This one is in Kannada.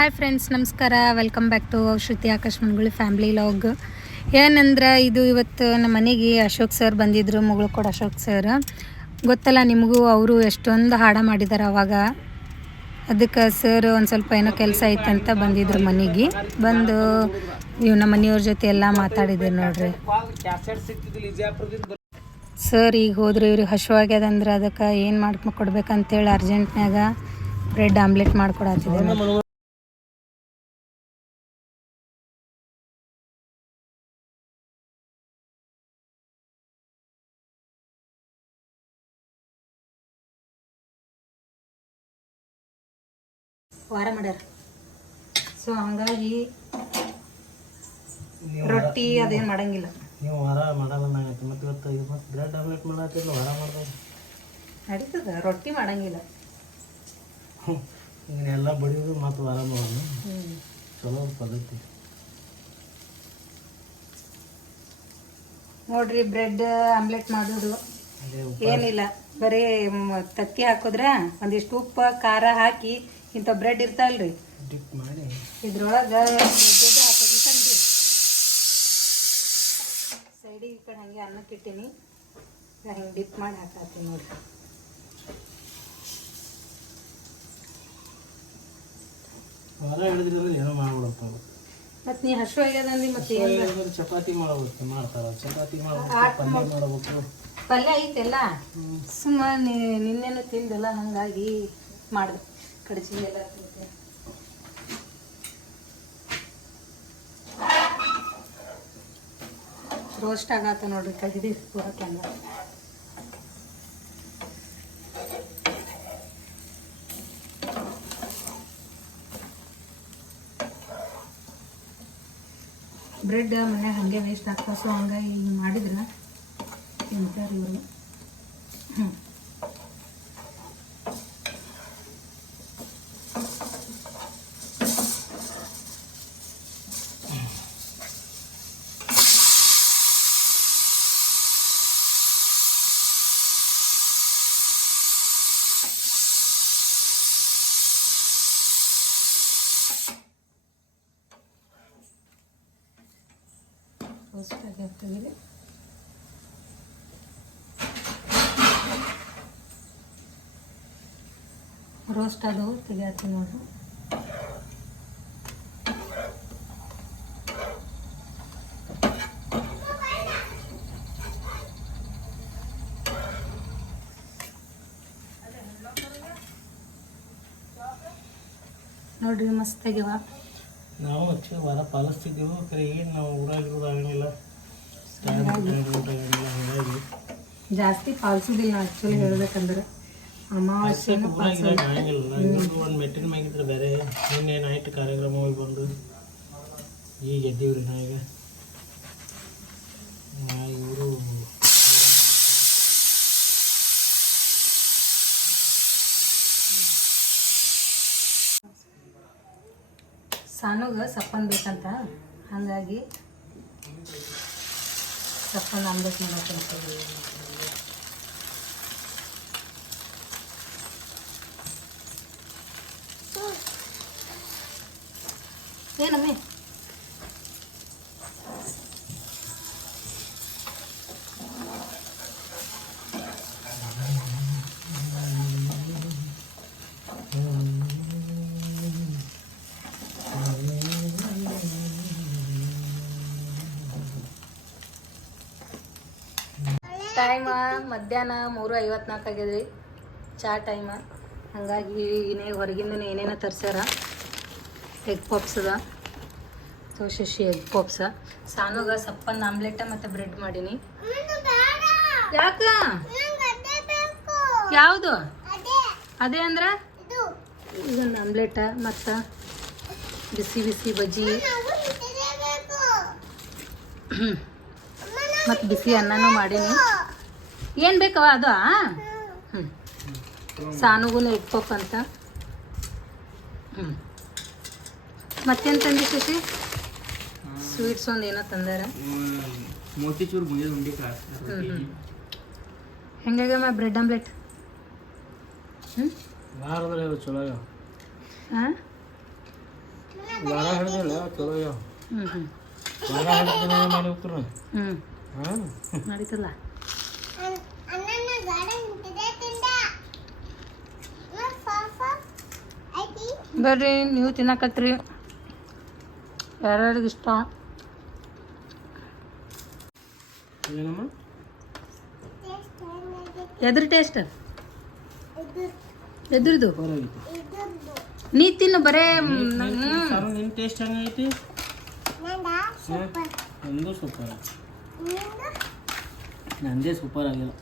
ಹಾಯ್ ಫ್ರೆಂಡ್ಸ್, ನಮಸ್ಕಾರ. Welcome back to Shruti Akash Manguli family vlog. ಏನಂದ್ರೆ ಇದು ಇವತ್ತು ನಮ್ಮ ಮನೆಗೆ ಅಶೋಕ್ ಸರ್ ಬಂದಿದ್ದರು, ಮುಗುಳ್ಕೋಡು ಅಶೋಕ್ ಸರ್. ಗೊತ್ತಲ್ಲ ನಿಮಗೂ, ಅವರು ಎಷ್ಟೊಂದು ಹಾಡ ಮಾಡಿದ್ದಾರೆ ಅವಾಗ. ಅದಕ್ಕೆ ಸರ್ ಒಂದು ಸ್ವಲ್ಪ ಏನೋ ಕೆಲಸ ಐತಂತ ಬಂದಿದ್ರು ಮನೆಗೆ. ಬಂದು ಇವು ನಮ್ಮ ಮನೆಯವ್ರ ಜೊತೆ ಎಲ್ಲ ಮಾತಾಡಿದ್ರು ನೋಡ್ರಿ. ಸರ್ ಈಗ ಹೋದ್ರೆ ಇವ್ರಿಗೆ ಹಸಿವಾಗ್ಯದಂದ್ರೆ ಅದಕ್ಕೆ ಏನು ಕೊಡ್ಬೇಕಂತೇಳಿ ಅರ್ಜೆಂಟ್ನಾಗ ಬ್ರೆಡ್ ಆಮ್ಲೆಟ್ ಮಾಡ್ಕೊಡತ್ತಿದ್ದೆ. ವಾರ ಮಾಡ್ಯಾರ, ಸೊ ಹಂಗಾಗಿ ರೊಟ್ಟಿ ಅದೇನು ಮಾಡಂಗಿಲ್ಲ. ನೀವು ವಾರ ಮಾಡಲ್ಲ ನಂಗೈತಿ. ಮತ್ತು ಇವತ್ತು ಮತ್ತು ಬ್ರೆಡ್ ಆಮ್ಲೆಟ್ ಮಾಡತ್ತಿಲ್ಲ, ವಾರ ಮಾಡ್ಬೋದು ನಡೀತದ. ರೊಟ್ಟಿ ಮಾಡಂಗಿಲ್ಲ, ಎಲ್ಲ ಬಡಿಯೋದು ಮತ್ತು ವಾರ ಮಾಡೋದು ಚಲೋ ಪದ್ಧತಿ ನೋಡ್ರಿ. ಬ್ರೆಡ್ ಆಮ್ಲೆಟ್ ಮಾಡೋದು ಏನಿಲ್ಲ, ಬರೀ ತತ್ತಿ ಹಾಕಿದ್ರ ಒಂದಿಷ್ಟು ಉಪ್ಪು ಖಾರ ಹಾಕಿ ಇಂಥ ಬ್ರೆಡ್ ಇರ್ತಾವಲ್ರಿ ಡಿಪ್ ಮಾಡಿ ಇದ್ರೊಳಗೆ ಹಾಕೋದು. ತಂದು ಸೈಡಿಗೆ ಈ ಕಡೆ ಹಂಗೆ ಅನ್ನಕ್ಕೆ ಇಟ್ಟೀನಿ, ಹಿಂಗೆ ಡಿಪ್ ಮಾಡಿ ಹಾಕತ್ತೀನಿ ನೋಡ್ರಿ. ವಾರ ಹಿಡಿದ್ರೆ ಏನೋ ಮಾಡ್ಬಿಡಪ್ಪ. ಮತ್ತು ನೀ ಹಸು ಆಗ್ಯದಂದು ಮತ್ತೆ ಏನು ಚಪಾತಿ ಮಾಡ್ಬೇಕು, ಮಾಡ್ತಾರ ಚಪಾತಿ ಮಾಡ್ಬೇಕು, ಪಲ್ಯ ಮಾಡ್ಬೇಕು. ಪಲ್ಯ ಐತೆಲ್ಲ ಸುಮ್ಮನೆ ನಿನ್ನೆನೂ ತಿಂದಲ್ಲ, ಹಾಗಾಗಿ ಮಾಡಿದೆ. ಕಡಚಿ ಎಲ್ಲ ರೋಸ್ಟ್ ಆಗತ್ತ ನೋಡ್ರಿ. ತೆಗೆದು ಪೂರಕ್ಕೆ ಬ್ರೆಡ್ ಮನ್ಯಾಗ ಹಾಗೆ ವೇಸ್ಟ್ ಆಗ್ತಾವ. ಸೊ ಹಂಗಾಗಿ ಈಗ ಮಾಡಿದ್ರೆ ತಿಂತಾರೆ ಇವರು. ರೋಸ್ಟ್ ಅದು ತೆಗಿಯತ್ತೀನಿ ನೋಡ್ರಿ. ನೋಡ್ರಿ ಮಸ್ತ್ ಆಗ್ಯಾವ. ನಾವು ಹೆಚ್ಚು ವಾರ ಪಾಲಿಸ್ತಿದ್ದೆವು, ಖರೆ ಏನು ನಾವು ಊರಾಗಿರೋದು ಆಗಂಗಿಲ್ಲ, ಜಾಸ್ತಿ ಪಾಲಿಸೋದಿಲ್ಲ ಆ್ಯಕ್ಚುಲಿ ಹೇಳ್ಬೇಕಂದ್ರೆ. ಅಮಾವಾಸ್ಯೆ ಆಗಂಗಿಲ್ಲ. ಒಂದು ಮೆಟ್ಟಿನ ಮ್ಯಾಗಿದ್ರೆ ಬೇರೆ. ನಿನ್ನೆ ನೈಟ್ ಕಾರ್ಯಕ್ರಮ ಹೋಗಿ ಬಂದು ಈಗ ಎದ್ದೀವ್ರಿ ನಾ. ಈಗ ಇವರು ಸಾನುಗ ಸಪ್ಪನ್ ಬೇಕಂತ, ಹಾಗಾಗಿ ಸಪ್ಪನ್ ಆಮ್ಲೆಟ್ ಮಾಡೋಕ್ಕಂತ. ಏನಮ್ಮಿ ಟೈಮ ಮಧ್ಯಾಹ್ನ 3:54 ಆಗ್ಯದ್ರಿ. ಚಾ ಟೈಮ. ಹಾಗಾಗಿ ಇನ್ನೇ ಹೊರಗಿಂದ ಏನೇನೋ ತರ್ಸ್ಯಾರ. ಎಗ್ ಪಾಪ್ಸ್ ಅದ, ಶಶಿ ಎಗ್ ಪಾಪ್ಸ. ಸಾನುಗ ಸಪ್ಪನ್ ಆಮ್ಲೆಟ್ ಮತ್ತು ಬ್ರೆಡ್ ಮಾಡೀನಿ. ಯಾಕ? ಯಾವುದು ಅದೇ ಅಂದ್ರೆ ಇದೊಂದು ಆಮ್ಲೆಟ ಮತ್ತು ಬಿಸಿ ಬಿಸಿ ಬಜ್ಜಿ ಮತ್ತು ಬಿಸಿ ಅನ್ನನೂ ಮಾಡೀನಿ. ಏನು ಬೇಕವ ಅದು? ಸಾನುಗೂ ಎಗ್ ಪಾಪ್ ಅಂತ. ಮತ್ತೇನು ತಂದಿ ಶಶಿ? ಸ್ವೀಟ್ಸ್ ಒಂದು ಏನೋ ತಂದಾರ. Motichoor ಹೆಂಗಾಗ್ಯಮ್ಮ bread omelette? ಭಾರದ್ರೆ ಚಲೋ. ಹಾಂ ವಾರ ಹಿಡ್ದಿಲ್ಲ ಚಲೋ ಆಗ್ಯಾವ. ಹ್ಞೂ ಹ್ಞೂ ವಾರ ಹಿಡ್ದಿನ ಮಾಡಿ ಹೋಗ್ತಾರ. ಹ್ಞೂ ಹಾಂ ನಡೀತಲ್ಲ. ಬರ್ರಿ ನೀವು ತಿನ್ನಕತ್ರಿ, ಯಾರ್ಯಾರಿಗೆ ಇಷ್ಟ. ಏನಮ್ಮ ಎದ್ರ ಟೇಸ್ಟ್ ಎದ್ರದು ಸೂಪರ್ ಆಗೈತಿ. ನೀ ತಿನ್ನು ಬರೇ. ಸಾರು ನಿನ್ನ ಟೇಸ್ಟ್ ಹೆಂಗೈತಿ? ನಂದು ಸೂಪರ್. ನಂದೇ ಸೂಪರ್ ಆಗಿಲ್ಲ.